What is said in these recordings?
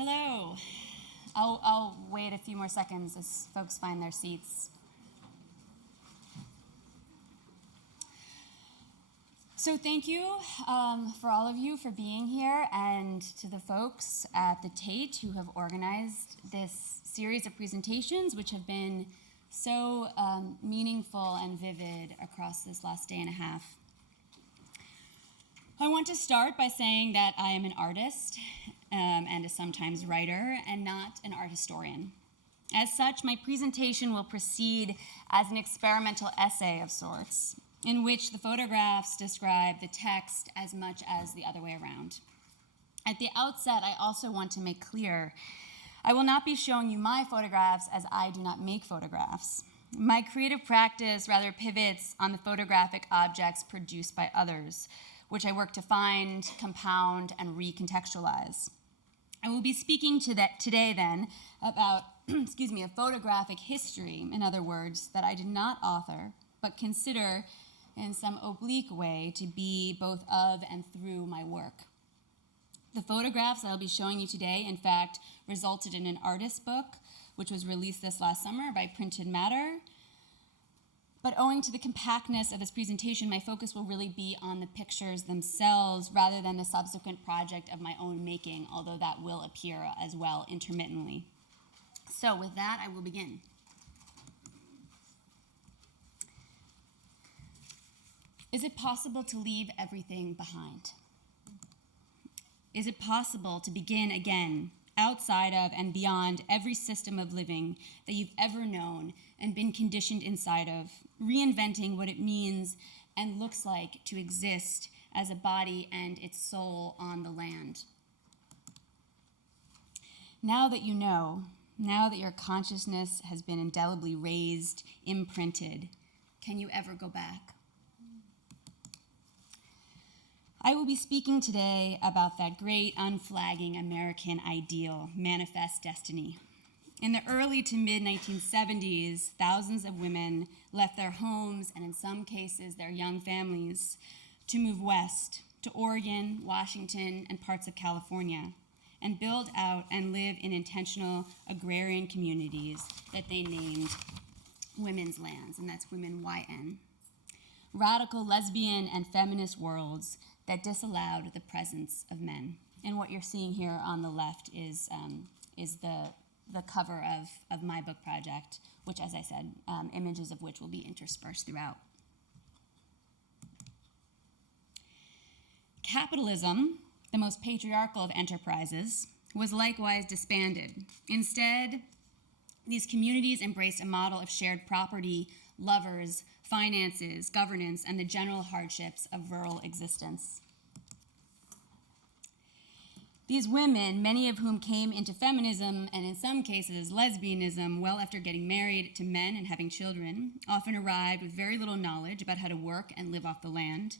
Hello. I'll wait a few more seconds as folks find their seats. So thank you for all of you for being here, and to the folks at the Tate who have organized this series of presentations, which have been so meaningful and vivid across this last day and a half. I want to start by saying that I am an artist and a sometimes writer, and not an art historian. As such, my presentation will proceed as an experimental essay of sorts, in which the photographs describe the text as much as the other way around. At the outset, I also want to make clear, I will not be showing you my photographs, as I do not make photographs. My creative practice rather pivots on the photographic objects produced by others, which I work to find, compound, and recontextualize. I will be speaking today then about a photographic history, in other words, that I did not author, but consider in some oblique way to be both of and through my work. The photographs I'll be showing you today, in fact, resulted in an artist book, which was released this last summer by Printed Matter. But owing to the compactness of this presentation, my focus will really be on the pictures themselves rather than the subsequent project of my own making, although that will appear as well intermittently. So with that, I will begin. Is it possible to leave everything behind? Is it possible to begin again, outside of and beyond every system of living that you've ever known and been conditioned inside of, reinventing what it means and looks like to exist as a body and its soul on the land? Now that you know, now that your consciousness has been indelibly raised, imprinted, can you ever go back? I will be speaking today about that great unflagging American ideal, manifest destiny. In the early to mid-1970s, thousands of women left their homes, and in some cases their young families, to move west to Oregon, Washington, and parts of California, and build out and live in intentional agrarian communities that they named women's lands, and that's Womyn. Radical lesbian and feminist worlds that disallowed the presence of men. And what you're seeing here on the left is the cover of my book project, which, as I said, images of which will be interspersed throughout. Capitalism, the most patriarchal of enterprises, was likewise disbanded. Instead, these communities embraced a model of shared property, lovers, finances, governance, and the general hardships of rural existence. These women, many of whom came into feminism and in some cases lesbianism well after getting married to men and having children, often arrived with very little knowledge about how to work and live off the land,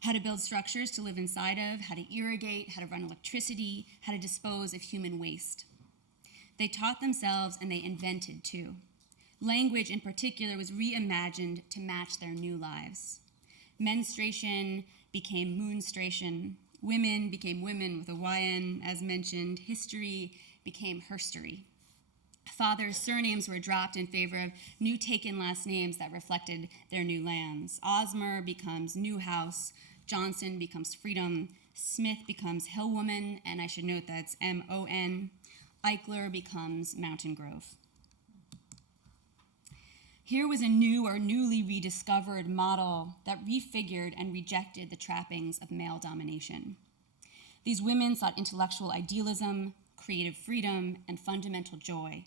how to build structures to live inside of, how to irrigate, how to run electricity, how to dispose of human waste. They taught themselves and they invented too. Language in particular was reimagined to match their new lives. Menstruation became moonstration. Women became women with a YN, as mentioned. History became herstory. Fathers' surnames were dropped in favor of new taken last names that reflected their new lands. Osmer becomes Newhouse. Johnson becomes Freedom. Smith becomes Hillwoman, and I should note that's M-O-N. Eichler becomes Mountain Grove. Here was a new or newly rediscovered model that refigured and rejected the trappings of male domination. These women sought intellectual idealism, creative freedom, and fundamental joy,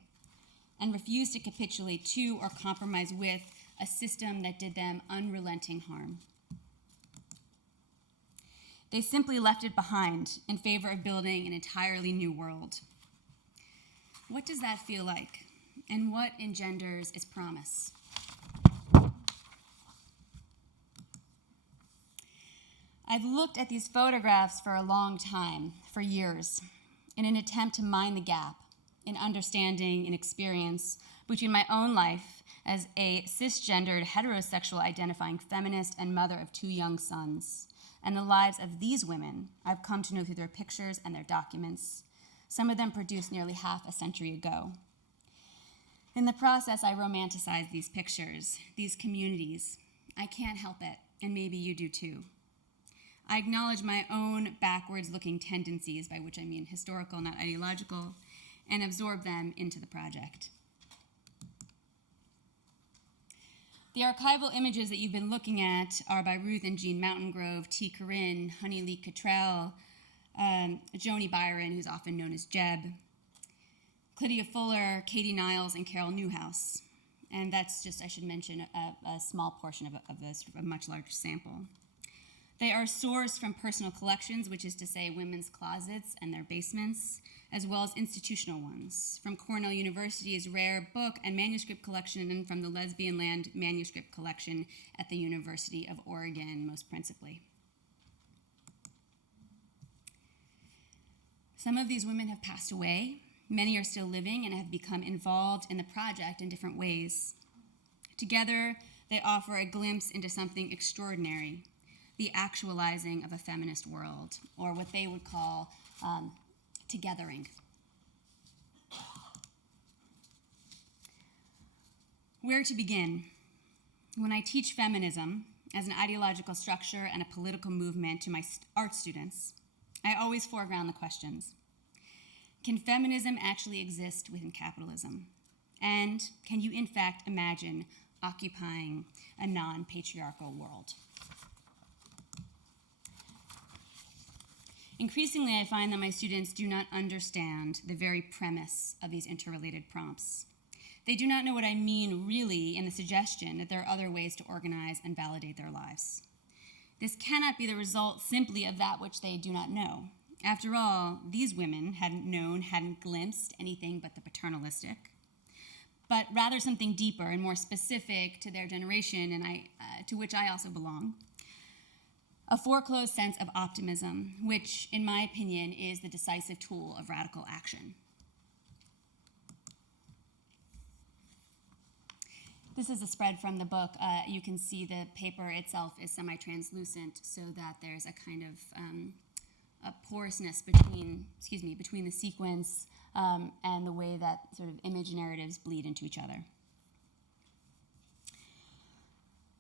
and refused to capitulate to or compromise with a system that did them unrelenting harm. They simply left it behind in favor of building an entirely new world. What does that feel like? And what engenders its promise? I've looked at these photographs for a long time, for years, in an attempt to mind the gap in understanding and experience between my own life as a cisgendered, heterosexual identifying feminist and mother of 2 young sons, and the lives of these women I've come to know through their pictures and their documents, some of them produced nearly half a century ago. In the process, I romanticize these pictures, these communities. I can't help it, and maybe you do too. I acknowledge my own backwards-looking tendencies, by which I mean historical, not ideological, and absorb them into the project. The archival images that you've been looking at are by Ruth and Jean Mountaingrove, T. Corinne, Honey Lee Cottrell, Joni Byron, who's often known as Jeb, Clydia Fuller, Katie Niles, and Carol Newhouse. And that's just, I should mention, a small portion of this, a much larger sample. They are sourced from personal collections, which is to say women's closets and their basements, as well as institutional ones, from Cornell University's rare book and manuscript collection and from the Lesbian Land manuscript collection at the University of Oregon, most principally. Some of these women have passed away. Many are still living and have become involved in the project in different ways. Together, they offer a glimpse into something extraordinary, the actualizing of a feminist world, or what they would call togethering. Where to begin? When I teach feminism as an ideological structure and a political movement to my art students, I always foreground the questions. Can feminism actually exist within capitalism? And can you, in fact, imagine occupying a non-patriarchal world? Increasingly, I find that my students do not understand the very premise of these interrelated prompts. They do not know what I mean really in the suggestion that there are other ways to organize and validate their lives. This cannot be the result simply of that which they do not know. After all, these women hadn't glimpsed anything but the paternalistic, but rather something deeper and more specific to their generation, and to which I also belong. A foreclosed sense of optimism, which, in my opinion, is the decisive tool of radical action. This is a spread from the book. You can see the paper itself is semi-translucent, so that there's a kind of a porousness between the sequence and the way that sort of image narratives bleed into each other.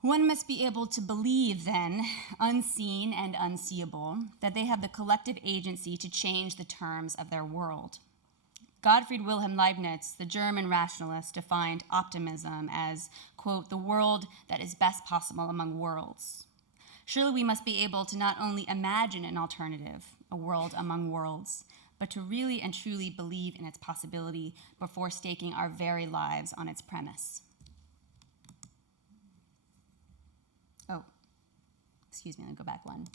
One must be able to believe, then, unseen and unseeable, that they have the collective agency to change the terms of their world. Gottfried Wilhelm Leibniz, the German rationalist, defined optimism as, quote, the world that is best possible among worlds. Surely we must be able to not only imagine an alternative, a world among worlds, but to really and truly believe in its possibility before staking our very lives on its premise. Let me go back one.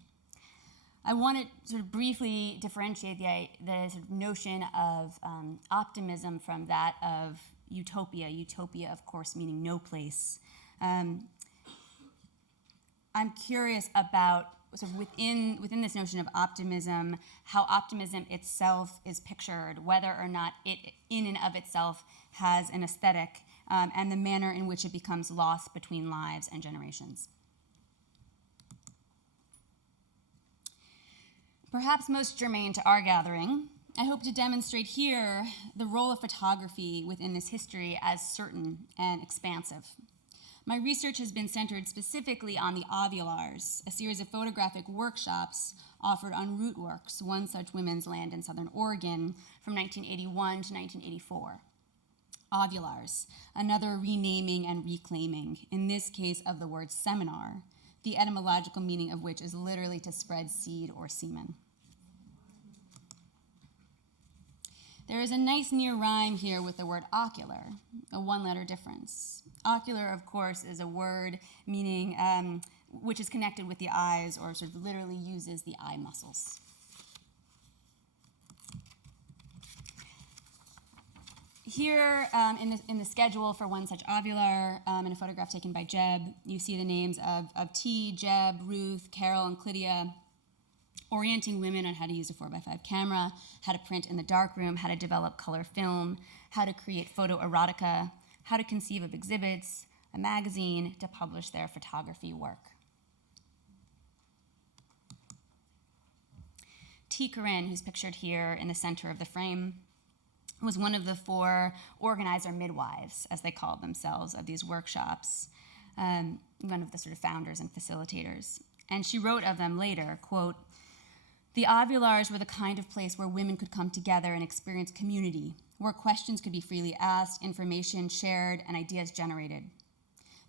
I want to sort of briefly differentiate the sort of notion of optimism from that of utopia. Utopia, of course, meaning no place. I'm curious about sort of within this notion of optimism, how optimism itself is pictured, whether or not it in and of itself has an aesthetic, and the manner in which it becomes lost between lives and generations. Perhaps most germane to our gathering, I hope to demonstrate here the role of photography within this history as certain and expansive. My research has been centered specifically on the Ovulars, a series of photographic workshops offered on Rootworks, one such women's land in Southern Oregon, from 1981 to 1984. Ovulars, another renaming and reclaiming, in this case of the word seminar, the etymological meaning of which is literally to spread seed or semen. There is a nice near rhyme here with the word ocular, a one-letter difference. Ocular, of course, is a word meaning which is connected with the eyes, or sort of literally uses the eye muscles. Here in the schedule for one such ovular, in a photograph taken by Jeb, you see the names of T, Jeb, Ruth, Carol, and Clydia, orienting women on how to use a 4x5 camera, how to print in the darkroom, how to develop color film, how to create photoerotica, how to conceive of exhibits, a magazine to publish their photography work. Tikarin, who's pictured here in the center of the frame, was one of the 4 organizer midwives, as they called themselves, of these workshops, one of the sort of founders and facilitators. And she wrote of them later, quote, "The Ovulars were the kind of place where women could come together and experience community, where questions could be freely asked, information shared, and ideas generated.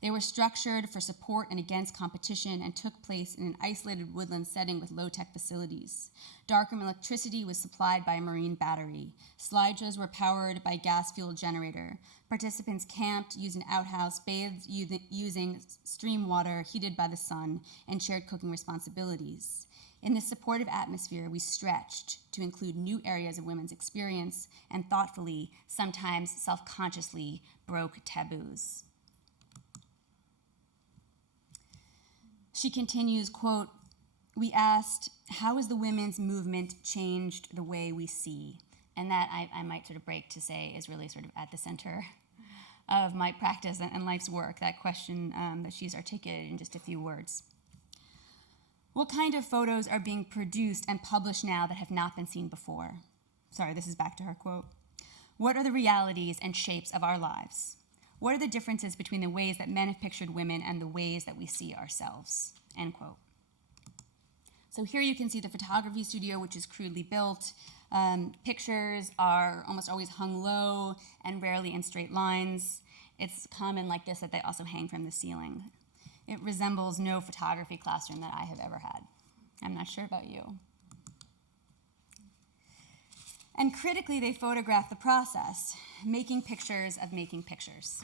They were structured for support and against competition and took place in an isolated woodland setting with low-tech facilities. Darkroom electricity was supplied by a marine battery. Slide shows were powered by a gas-fueled generator. Participants camped, used an outhouse, bathed using stream water heated by the sun, and shared cooking responsibilities. In this supportive atmosphere, we stretched to include new areas of women's experience and thoughtfully, sometimes self-consciously, broke taboos." She continues, quote, "We asked, how has the women's movement changed the way we see?" And that, I might sort of break to say, is really sort of at the center of my practice and life's work, that question that she's articulated in just a few words. What kind of photos are being produced and published now that have not been seen before? Sorry, this is back to her quote. What are the realities and shapes of our lives? What are the differences between the ways that men have pictured women and the ways that we see ourselves? End quote. So here you can see the photography studio, which is crudely built. Pictures are almost always hung low and rarely in straight lines. It's common like this that they also hang from the ceiling. It resembles no photography classroom that I have ever had. I'm not sure about you. And critically, they photograph the process, making pictures of making pictures.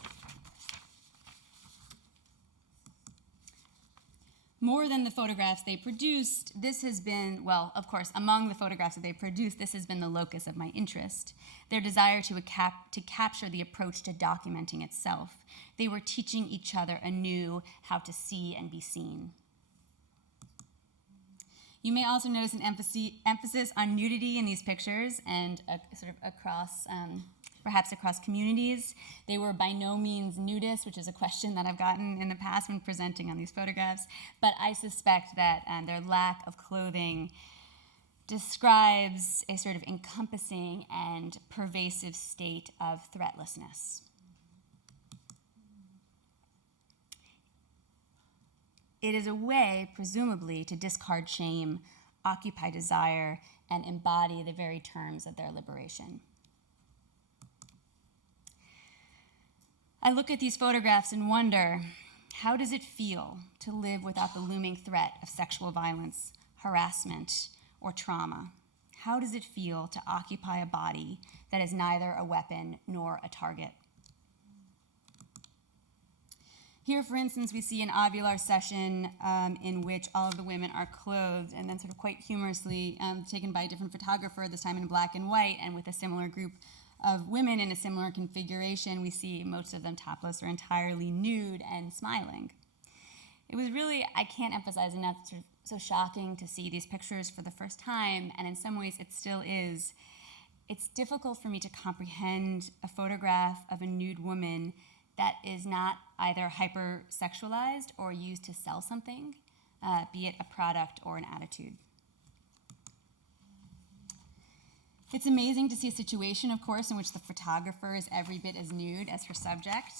More than the photographs they produced, this has been, well, of course, among the photographs that they produced, this has been the locus of my interest, their desire to capture the approach to documenting itself. They were teaching each other anew how to see and be seen. You may also notice an emphasis on nudity in these pictures and sort of across, perhaps across communities. They were by no means nudist, which is a question that I've gotten in the past when presenting on these photographs, but I suspect that their lack of clothing describes a sort of encompassing and pervasive state of threatlessness. It is a way, presumably, to discard shame, occupy desire, and embody the very terms of their liberation. I look at these photographs and wonder, how does it feel to live without the looming threat of sexual violence, harassment, or trauma? How does it feel to occupy a body that is neither a weapon nor a target? Here, for instance, we see an ovular session in which all of the women are clothed and then sort of quite humorously taken by a different photographer, this time in black and white, and with a similar group of women in a similar configuration. We see most of them topless or entirely nude and smiling. It was really, I can't emphasize enough, sort of so shocking to see these pictures for the first time, and in some ways it still is. It's difficult for me to comprehend a photograph of a nude woman that is not either hypersexualized or used to sell something, be it a product or an attitude. It's amazing to see a situation, of course, in which the photographer is every bit as nude as her subject.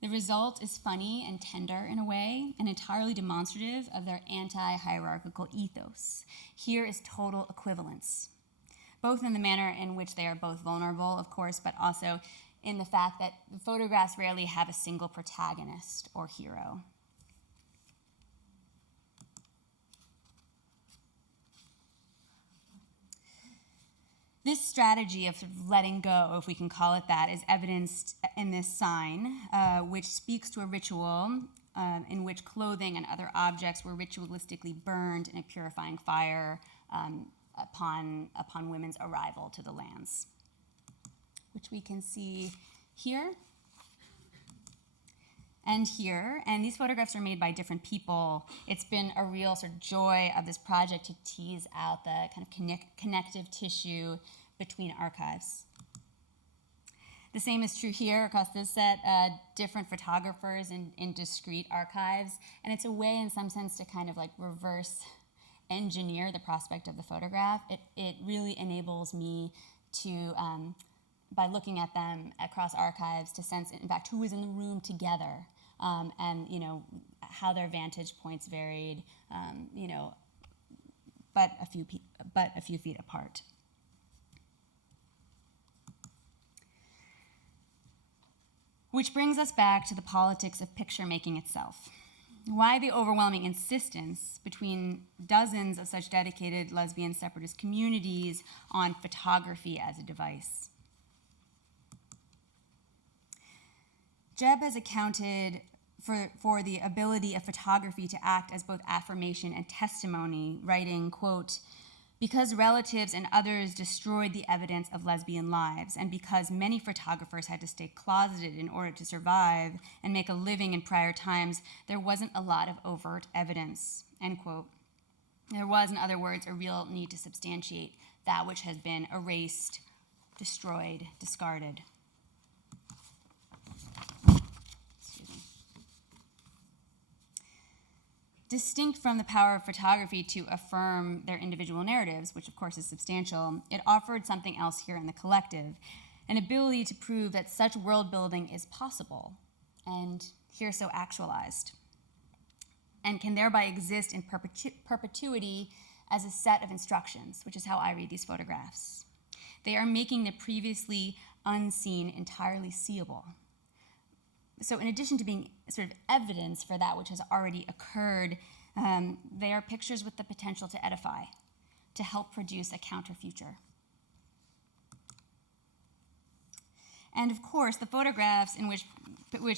The result is funny and tender in a way, and entirely demonstrative of their anti-hierarchical ethos. Here is total equivalence, both in the manner in which they are both vulnerable, of course, but also in the fact that the photographs rarely have a single protagonist or hero. This strategy of sort of letting go, if we can call it that, is evidenced in this sign, which speaks to a ritual in which clothing and other objects were ritualistically burned in a purifying fire upon women's arrival to the lands, which we can see here and here. And these photographs are made by different people. It's been a real sort of joy of this project to tease out the kind of connective tissue between archives. The same is true here across this set, different photographers in discrete archives. And it's a way, in some sense, to kind of like reverse engineer the prospect of the photograph. It really enables me to, by looking at them across archives, to sense, in fact, who was in the room together, and how their vantage points varied, but a few feet apart. Which brings us back to the politics of picture making itself. Why the overwhelming insistence between dozens of such dedicated lesbian separatist communities on photography as a device? Jeb has accounted for the ability of photography to act as both affirmation and testimony, writing, quote, "Because relatives and others destroyed the evidence of lesbian lives, and because many photographers had to stay closeted in order to survive and make a living in prior times, there wasn't a lot of overt evidence," end quote. There was, in other words, a real need to substantiate that which has been erased, destroyed, discarded. Distinct from the power of photography to affirm their individual narratives, which of course is substantial, it offered something else here in the collective, an ability to prove that such world building is possible, and here so actualized, and can thereby exist in perpetuity as a set of instructions, which is how I read these photographs. They are making the previously unseen entirely seeable. So in addition to being sort of evidence for that which has already occurred, they are pictures with the potential to edify, to help produce a counter-future. And of course, the photographs in which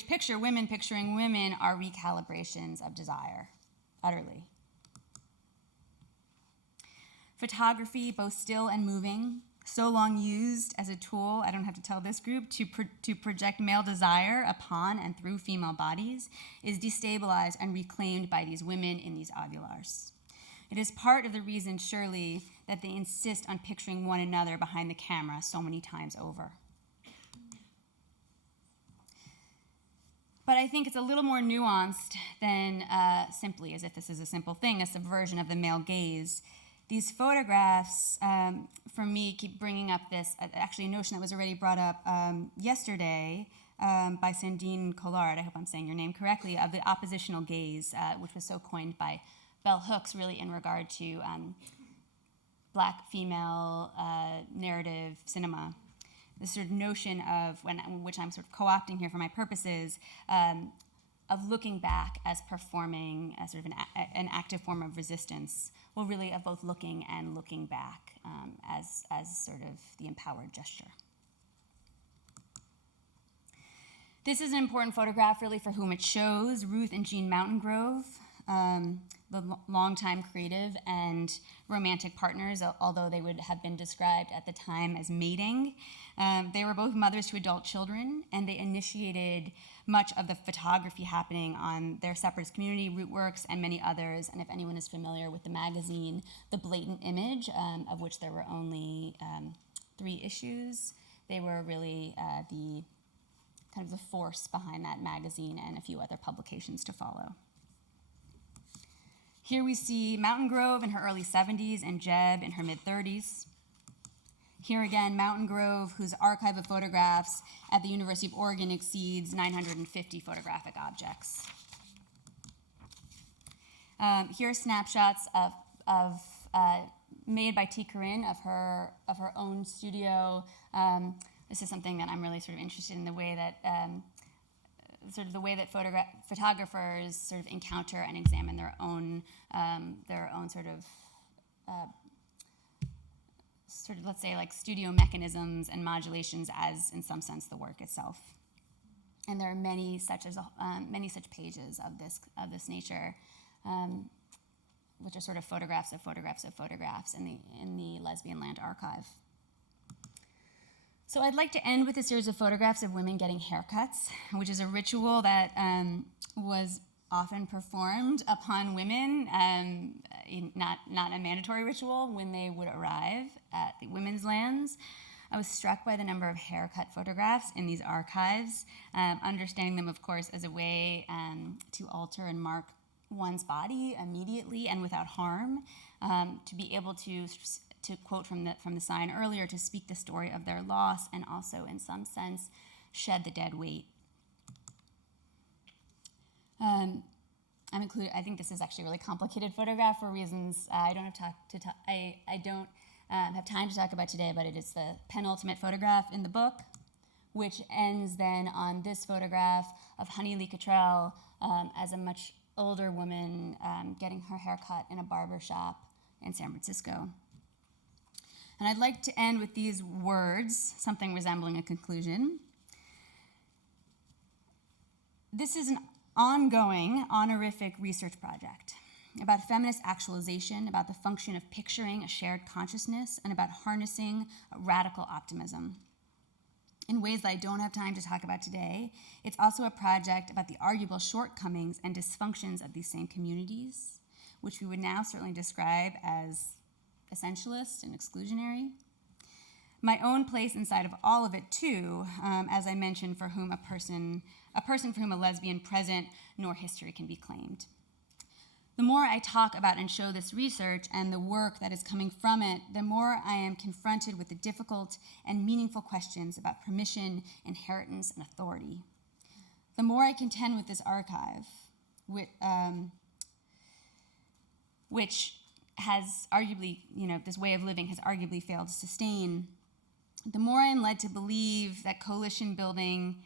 picture women picturing women are recalibrations of desire, utterly. Photography, both still and moving, so long used as a tool, I don't have to tell this group, to project male desire upon and through female bodies, is destabilized and reclaimed by these women in these ovulars. It is part of the reason, surely, that they insist on picturing one another behind the camera so many times over. But I think it's a little more nuanced than simply, as if this is a simple thing, a subversion of the male gaze. These photographs, for me, keep bringing up this, actually a notion that was already brought up yesterday by Sandine Collard, I hope I'm saying your name correctly, of the oppositional gaze, which was so coined by Bell Hooks, really in regard to Black female narrative cinema. This sort of notion of, which I'm sort of co-opting here for my purposes, of looking back as performing as sort of an active form of resistance, well, really of both looking and looking back as sort of the empowered gesture. This is an important photograph, really, for whom it shows. Ruth and Jean Mountain Grove, the longtime creative and romantic partners, although they would have been described at the time as mating. They were both mothers to adult children, and they initiated much of the photography happening on their separatist community, Rootworks, and many others. And if anyone is familiar with the magazine, The Blatant Image, of which there were only 3 issues, they were really the kind of the force behind that magazine and a few other publications to follow. Here we see Mountain Grove in her early 70s and Jeb in her mid-30s. Here again, Mountain Grove, whose archive of photographs at the University of Oregon exceeds 950 photographic objects. Here are snapshots of made by T. Corinne of her own studio. This is something that I'm really sort of interested in, the way that photographers sort of encounter and examine their own let's say, like studio mechanisms and modulations as, in some sense, the work itself. And there are many such pages of this nature, which are sort of photographs of photographs of photographs in the Lesbian Land Archive. So I'd like to end with a series of photographs of women getting haircuts, which is a ritual that was often performed upon women, not a mandatory ritual, when they would arrive at the women's lands. I was struck by the number of haircut photographs in these archives, understanding them, of course, as a way to alter and mark one's body immediately and without harm, to be able to quote from the sign earlier, to speak the story of their loss and also, in some sense, shed the dead weight. I think this is actually a really complicated photograph for reasons I don't have time to talk about today, but it is the penultimate photograph in the book, which ends then on this photograph of Honey Lee Cottrell as a much older woman getting her hair cut in a barber shop in San Francisco. And I'd like to end with these words, something resembling a conclusion. This is an ongoing, honorific research project about feminist actualization, about the function of picturing a shared consciousness, and about harnessing radical optimism. In ways that I don't have time to talk about today, it's also a project about the arguable shortcomings and dysfunctions of these same communities, which we would now certainly describe as essentialist and exclusionary. My own place inside of all of it, too, as I mentioned, for whom a person for whom a lesbian present nor history can be claimed. The more I talk about and show this research and the work that is coming from it, the more I am confronted with the difficult and meaningful questions about permission, inheritance, and authority. The more I contend with this archive, which has arguably, this way of living has arguably failed to sustain, the more I am led to believe that coalition building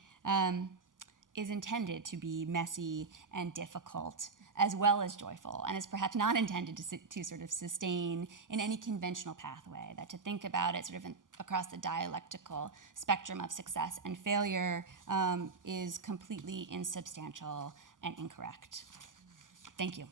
is intended to be messy and difficult, as well as joyful, and is perhaps not intended to sort of sustain in any conventional pathway, that to think about it sort of across the dialectical spectrum of success and failure is completely insubstantial and incorrect. Thank you.